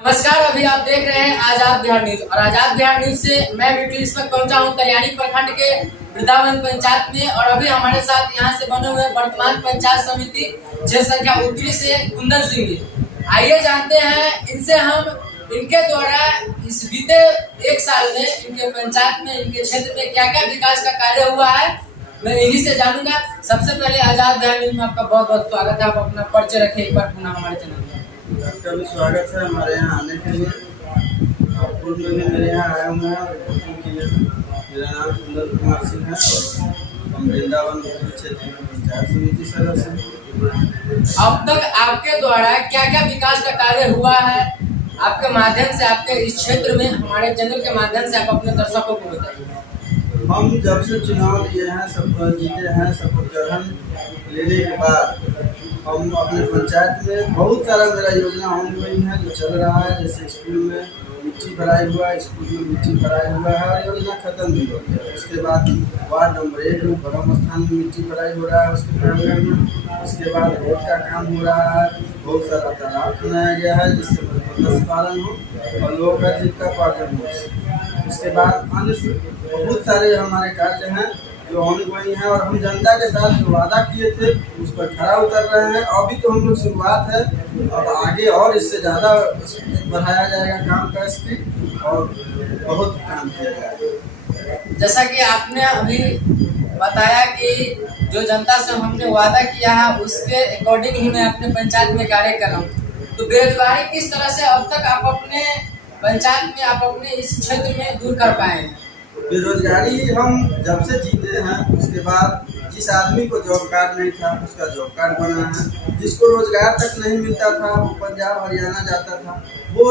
नमस्कार, अभी आप देख रहे हैं आजाद बिहार न्यूज और आजाद बिहार न्यूज से मैं मिट्टू इस वक्त पहुंचा हूं तरियानी प्रखंड के वृंदावन पंचायत में। और अभी हमारे साथ यहां से बने हुए वर्तमान पंचायत समिति 6 संख्या उत्तरी से कुंदन सिंह जी। आइए जानते हैं इनसे हम इनके द्वारा इस बीते 1 साल में इनके पंचायत में इनके क्षेत्र में क्या क्या विकास का कार्य हुआ है, मैं इन्हीं से जानूंगा। सबसे पहले आजाद बिहार न्यूज में आपका बहुत बहुत स्वागत है। आप अपना परिचय रखें एक बार पुनः हमारे चैनल में। आपका भी स्वागत है हमारे यहाँ आने के लिए। पूर्व में भी मेरे यहाँ आए हुए हैं। मेरा नाम कुंदन कुमार सिंह है और हम वृंदावन क्षेत्र में पंचायत समिति सदस्य हैं। अब तक आपके द्वारा क्या क्या विकास का कार्य हुआ है, आपके माध्यम से आपके इस क्षेत्र में हमारे चैनल के माध्यम से आप अपने दर्शकों को बताइए। हम जब से चुनाव लिए हैं, सब जीते हैं, सब ग्रहण लेने के बाद हम अपने पंचायत में बहुत सारा मेरा योजना ऑनगोइंग है जो चल रहा है। जैसे स्कूल में मिट्टी भराई हुआ है, स्कूल में मिट्टी भराई हुआ है और योजना खत्म भी हो गया। उसके बाद वार्ड नंबर 1 में ब्रह्म स्थान में मिट्टी भराई हो रहा है उसके प्रांगण में। उसके बाद रोड का काम हो रहा है, बहुत सारा तालाब बनाया गया है जिससे मत्स्य पालन हो और लोगों का जीविकोपार्जन हो। उसके बाद अन्य बहुत सारे हमारे कार्य हैं जो ऑनगोइंग है और हम जनता के साथ जो वादा किए थे उस पर खरा उतर रहे हैं। अभी तो हम लोग शुरुआत है, अब आगे और इससे ज़्यादा बढ़ाया जाएगा काम का स्पीड और बहुत काम किया जाएगा। जैसा कि आपने अभी बताया कि जो जनता से हमने वादा किया है उसके अकॉर्डिंग ही मैं अपने पंचायत में कार्य कर रहा हूँ। तो बेरोजगारी किस तरह से अब तक आप अपने पंचायत में आप अपने इस क्षेत्र में दूर कर पाए हैं? बेरोजगारी हम जब से जीते हैं उसके बाद जिस आदमी को जॉब कार्ड नहीं था उसका जॉब कार्ड बना है, जिसको रोजगार तक नहीं मिलता था वो पंजाब हरियाणा जाता था, वो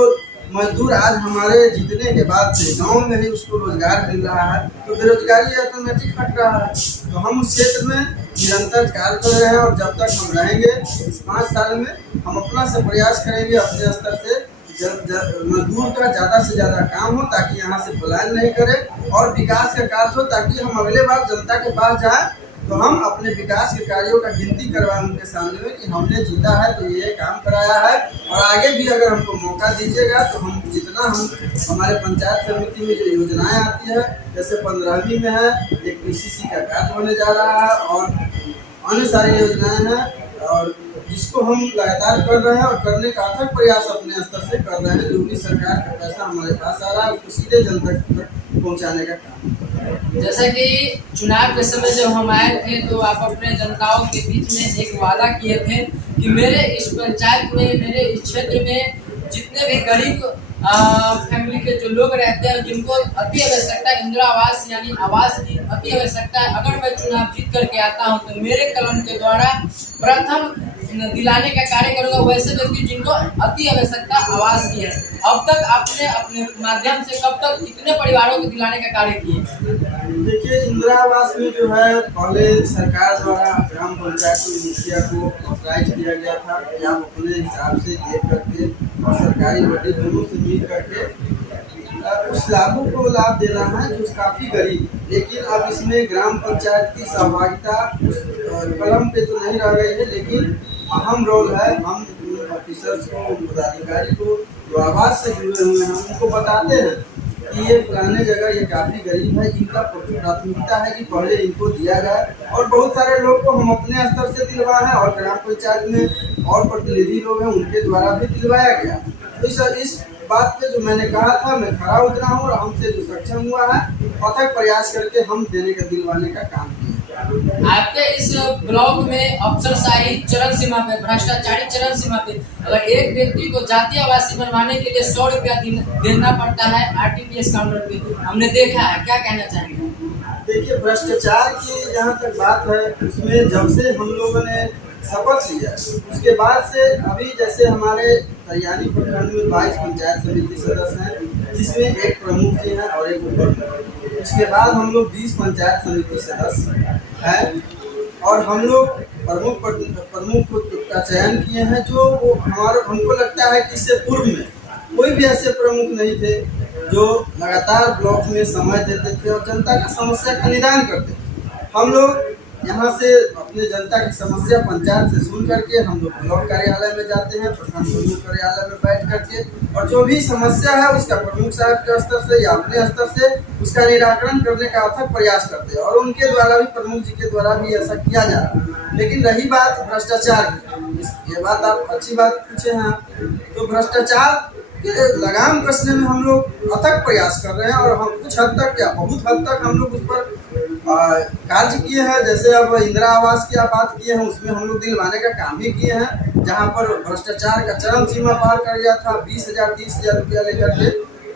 मजदूर आज हमारे जीतने के बाद से गांव में ही उसको रोजगार मिल रहा है। तो बेरोजगारी ऑटोमेटिक हट रहा है। तो हम उस क्षेत्र में निरंतर कार्य कर रहे हैं और जब तक हम रहेंगे इस 5 साल में हम अपना से प्रयास करेंगे अपने स्तर से मजदूर का ज़्यादा से ज़्यादा काम हो ताकि यहाँ से पलायन नहीं करे और विकास का कार्य हो ताकि हम अगले बार जनता के पास जाएं तो हम अपने विकास के कार्यों का गिनती करवाएं उनके सामने में कि हमने जीता है तो ये काम कराया है और आगे भी अगर हमको मौका दीजिएगा तो हम जितना हम हमारे पंचायत समिति में जो योजनाएं आती है जैसे 15वीं में है एक PCC का कार्य होने जा रहा है और अन्य सारी योजनाएं हैं और जिसको हम लगातार कर रहे हैं और करने का अथक प्रयास अपने स्तर से कर रहे हैं। जो भी सरकार का पैसा हमारे पास आ रहा है उसको सीधे जनता तक पहुंचाने का काम। जैसा कि चुनाव के समय जब हम आए थे तो आप अपने जनताओं के बीच में एक वादा किए थे कि मेरे इस पंचायत में मेरे इस क्षेत्र में जितने भी गरीब फैमिली के जो लोग रहते हैं जिनको अति आवश्यकता इंदिरा आवास यानी आवास की अति आवश्यकता है, अगर मैं चुनाव जीत करके आता हूं तो मेरे कलम के द्वारा प्रथम दिलाने का कार्य करूंगा वैसे व्यक्ति जिनको अति आवश्यकता आवास की है। अब तक आपने अपने माध्यम से कब तक कितने परिवारों को दिलाने का कार्य किए? देखिए, इंदिरा आवास में जो है पहले सरकार द्वारा ग्राम पंचायत की मुखिया को ऑथराइज किया गया था कि आप अपने हिसाब से देख करके और सरकारी बड़ी दोनों से मिल करके उस लाभों को लाभ देना है जो काफ़ी गरीब। लेकिन अब इसमें ग्राम पंचायत की सहभागिता कलम पे तो नहीं रह गई है लेकिन अहम रोल है। हम ऑफिसर्स को पदाधिकारी को जो आवास से जुड़े हुए हैं उनको बताते हैं कि ये पुराने जगह ये काफ़ी गरीब है, इनका प्राथमिकता है कि पहले इनको दिया जाए। और बहुत सारे लोग को हम अपने स्तर से दिलवाए हैं और ग्राम पंचायत में और प्रतिनिधि लोग हैं उनके द्वारा भी दिलवाया गया। तो इस बात पे जो मैंने कहा था मैं खरा उतरा हूँ और हमसे जो सक्षम हुआ है अथक प्रयास करके हम देने का दिलवाने का काम किए। आपके इस ब्लॉक में अफसरशाही चरम सीमा पे, भ्रष्टाचारी चरम सीमा पे, अगर एक व्यक्ति को जातीय आवासीय बनवाने के लिए 100 रुपया देना पड़ता है RTPS काउंटर पे, हमने देखा है। क्या कहना चाहेंगे? देखिए, भ्रष्टाचार की जहाँ तक बात है उसमें जब से हम लोगों ने शपथ लिया उसके बाद से अभी जैसे हमारे तरियानी प्रखंड में 22 पंचायत समिति सदस्य हैं जिसमें एक प्रमुख जी हैं और एक उप प्रमुख। उसके बाद हम लोग 20 पंचायत समिति सदस्य हैं और हम लोग प्रमुख का चयन किए हैं जो वो हमको लगता है कि इससे पूर्व में कोई भी ऐसे प्रमुख नहीं थे जो लगातार ब्लॉक में समय देते थे और जनता का समस्या का निदान करते थे। हम लोग यहाँ से अपने जनता की समस्या पंचायत से सुन करके हम लोग ब्लॉक कार्यालय में जाते हैं, प्रखंड प्रमुख कार्यालय में बैठ करके, और जो भी समस्या है उसका प्रमुख साहब के स्तर से या अपने स्तर से उसका निराकरण करने का अथक प्रयास करते हैं, और उनके द्वारा भी, प्रमुख जी के द्वारा भी ऐसा किया जा रहा है। लेकिन रही बात भ्रष्टाचार की, ये बात आप अच्छी बात पूछे हैं, तो भ्रष्टाचार के लगाम कसने में हम लोग अथक प्रयास कर रहे हैं, और हम कुछ हद तक या बहुत हद तक हम लोग उस पर कार्य किए हैं। जैसे अब इंदिरा आवास की आप बात किए हैं, उसमें हम लोग दिलवाने का काम भी किए हैं, जहां पर भ्रष्टाचार का चरम सीमा पार कर गया था। 20,000 30,000 रुपया लेकर के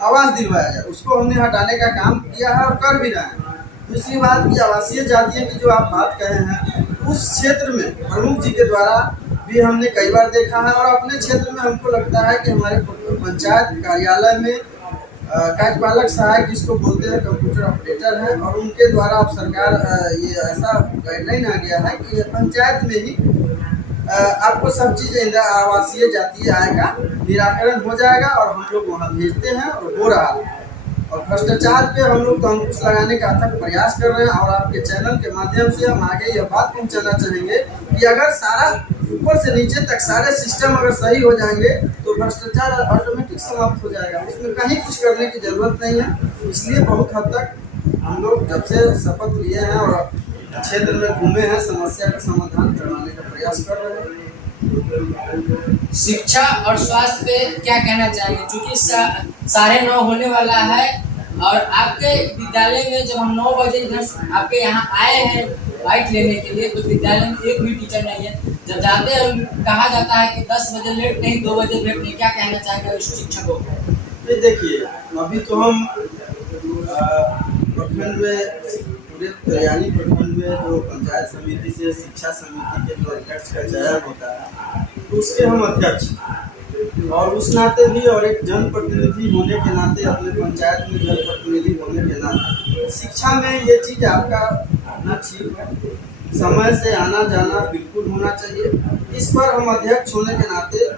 आवास दिलवाया जाए, उसको हमने हटाने का काम किया है और कर भी रहे हैं। दूसरी बात की आवासीय जातियों की जो आप बात कहे हैं, उस क्षेत्र में प्रमुख जी के द्वारा भी हमने कई बार देखा है, और अपने क्षेत्र में हमको लगता है कि हमारे पंचायत कार्यालय में कार्यपालक सहायक जिसको बोलते हैं कंप्यूटर ऑपरेटर हैं, और उनके द्वारा अब सरकार ये ऐसा गाइडलाइन आ गया है कि पंचायत में ही आपको सब चीज़ आवासीय जातीय आय का निराकरण हो जाएगा, और हम लोग वहाँ भेजते हैं और हो रहा है। और भ्रष्टाचार पे हम लोग तो अंकुश लगाने का अथक प्रयास कर रहे हैं, और आपके चैनल के माध्यम से हम आगे यह बात पहुंचाना चाहेंगे कि अगर सारा ऊपर से नीचे तक सारे सिस्टम अगर सही हो जाएंगे तो भ्रष्टाचार ऑटोमेटिक समाप्त हो जाएगा, उसमें कहीं कुछ करने की जरूरत नहीं है। इसलिए बहुत हद तक हम लोग जब से शपथ लिए हैं और क्षेत्र में घूमे हैं, समस्या का समाधान करवाने का प्रयास कर रहे हैं। शिक्षा और स्वास्थ्य पे क्या कहना चाहेंगे, क्योंकि 9:30 होने वाला है, और आपके विद्यालय में जब हम 9 बजे इधर आपके यहाँ आए हैं बाइक लेने के लिए, तो विद्यालय में एक भी टीचर नहीं है। जब जाते हैं कहा जाता है कि 10 बजे लेट नहीं, 2 बजे लेट नहीं। क्या कहना चाहेंगे उस शिक्षकों को? ये देखिए, अभी तो हम प्रखंड में, पूरे कल्याणी प्रखंड में जो पंचायत समिति से शिक्षा समिति के जो अध्यक्ष का चयन होता है, तो उसके हम अध्यक्ष, और उस नाते भी, और एक जनप्रतिनिधि होने के नाते, अपने पंचायत में जनप्रतिनिधि होने के नाते शिक्षा में ये चीज़ आपका आना ठीक है, समय से आना जाना बिल्कुल होना चाहिए। इस पर हम अध्यक्ष होने के नाते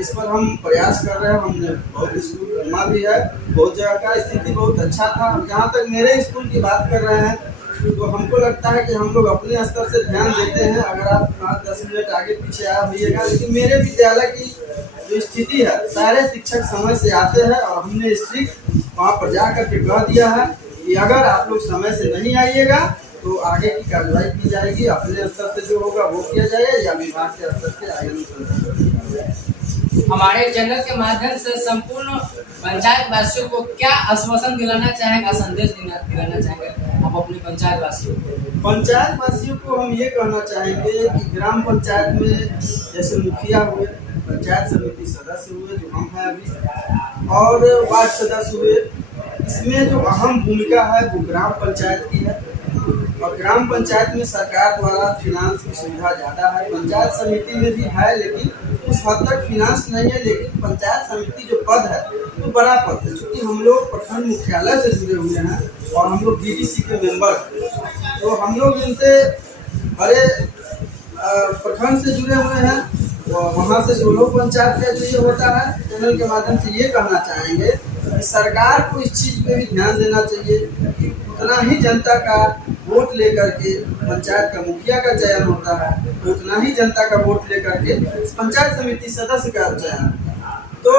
इस पर हम प्रयास कर रहे हैं। हमने बहुत स्कूल घूमा भी है, बहुत जगह का स्थिति बहुत अच्छा था। जहाँ तक मेरे स्कूल की बात कर रहे हैं, तो हमको लगता है कि हम लोग अपने स्तर से ध्यान देते हैं। अगर आप 5-10 मिनट आगे पीछे आया होइएगा, लेकिन मेरे विद्यालय की जो स्थिति है, सारे शिक्षक समय से आते हैं, और हमने स्ट्रिक्ट वहाँ पर जा कर के कह दिया है कि अगर आप लोग समय से नहीं आइएगा तो आगे की कार्रवाई की जाएगी। अपने स्तर से जो होगा वो किया जाएगा, या विभाग के स्तर से आगे अनुसंधान किया जाएगा। हमारे चैनल के माध्यम से संपूर्ण पंचायत वासियों को क्या आश्वासन दिलाना चाहेंगे, संदेश दिलाना चाहेंगे आप अपने पंचायत वासियों को? पंचायत वासियों को हम ये कहना चाहेंगे कि ग्राम पंचायत में जैसे मुखिया हुए, पंचायत समिति सदस्य हुए जो हम हैं अभी, और वार्ड सदस्य हुए, इसमें जो अहम भूमिका है वो ग्राम पंचायत की है। और ग्राम पंचायत में सरकार द्वारा फिनांस की सुविधा ज़्यादा है, पंचायत समिति में भी है, लेकिन उस हद तक फिनांस नहीं है। लेकिन पंचायत समिति जो पद है वो बड़ा पद है, क्योंकि हम लोग प्रखंड मुख्यालय से जुड़े हुए हैं, और हम लोग DDC के मेंबर हैं, तो हम लोग इनसे बड़े प्रखंड से जुड़े हुए हैं। वहाँ से 16 पंचायत का जो ये होता है, चैनल के माध्यम से ये कहना चाहेंगे कि सरकार को इस चीज़ पे भी ध्यान देना चाहिए कि उतना ही जनता का वोट लेकर के पंचायत का मुखिया का चयन होता है, तो उतना ही जनता का वोट लेकर के पंचायत समिति सदस्य का चयन होता है। तो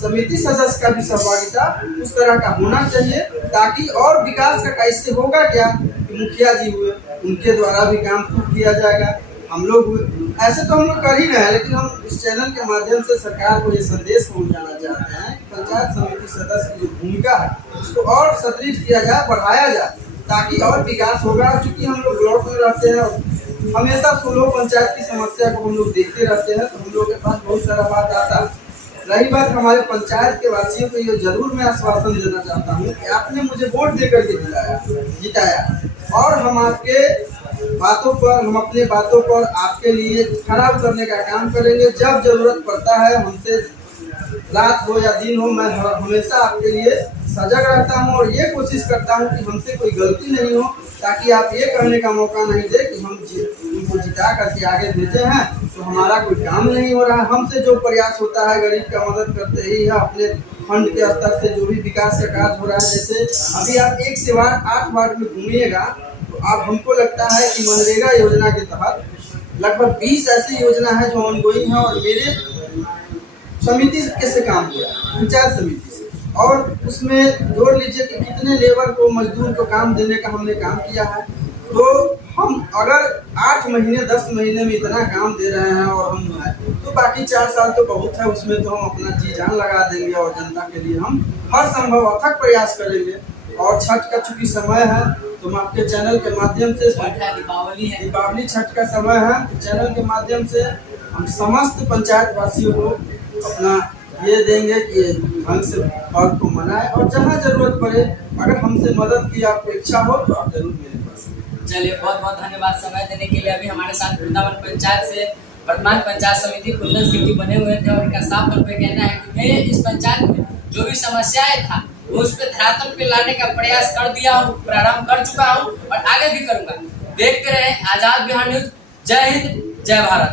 समिति सदस्य का भी सहभागिता उस तरह का होना चाहिए, ताकि और विकास का कैसे होगा क्या कि मुखिया जी हुए, उनके द्वारा भी काम खूब किया जाएगा, हम लोग हुए, ऐसे तो हम लोग कर ही रहे हैं। लेकिन हम इस चैनल के माध्यम से सरकार को ये संदेश पहुंचाना चाहते हैं कि पंचायत समिति सदस्य की जो भूमिका है उसको और सुदृढ़ किया जाए, बढ़ाया जाए, ताकि और विकास होगा। क्योंकि हम लोग ब्लॉक में रहते हैं, हमेशा 16 पंचायत की समस्या को हम लोग देखते रहते हैं, तो हम लोग के पास बहुत सारा बात आता है। रही बात हमारे पंचायत के वासियों को, ये जरूर मैं आश्वासन देना चाहता हूँ कि आपने मुझे वोट देकर के जिताया, और हम आपके बातों पर, हम अपने बातों पर आपके लिए खरा उतरने का काम करेंगे। जब जरूरत पड़ता है, हमसे रात हो या दिन हो, मैं हमेशा आपके लिए सजग रहता हूं, और ये कोशिश करता हूं कि हमसे कोई गलती नहीं हो, ताकि आप ये कहने का मौका नहीं दे कि हम उनको जिता करके आगे भेजे हैं तो हमारा कोई काम नहीं हो रहा है। हमसे जो प्रयास होता है गरीब का मदद करते ही है। अपने फंड के स्तर से जो भी विकास का कार्य हो रहा है, जैसे अभी आप 1 से 8 वार्ड में घूमिएगा, तो अब हमको लगता है कि मनरेगा योजना के तहत लगभग 20 ऐसी योजना है जो ऑनगोइंग है और मेरे समिति से काम किया, पंचायत समिति से, और उसमें जोड़ लीजिए कि कितने लेबर को, मजदूर को काम देने का हमने काम किया है। तो हम अगर 8 महीने 10 महीने में इतना काम दे रहे हैं और हम हैं, तो बाकी 4 साल तो बहुत है, उसमें तो हम अपना जी जान लगा देंगे और जनता के लिए हम हर संभव अथक प्रयास करेंगे। और छठ का चूंकि समय है तो हम आपके चैनल के माध्यम से, दीपावली है, दीपावली छठ का समय है, तो चैनल के माध्यम से हम समस्त पंचायत वासियों को अपना ये देंगे कि ढंग से पर्व को मनाएं और जहाँ जरूरत पड़े अगर हमसे मदद की आपको इच्छा हो तो आप जरूर मेरे पास। चलिए बहुत बहुत धन्यवाद समय देने के लिए। अभी हमारे साथ वृंदावन पंचायत से वर्तमान पंचायत समिति कुल्लर सिंह जी बने हुए थे और इनका साफ तौर पे कहना है कि मैं इस पंचायत में जो भी समस्याएं था वो उस पर धरातल पे लाने का प्रयास कर दिया हूँ, प्रारंभ कर चुका हूँ और आगे भी करूँगा। देखते रहे आजाद बिहार न्यूज। जय हिंद, जय भारत।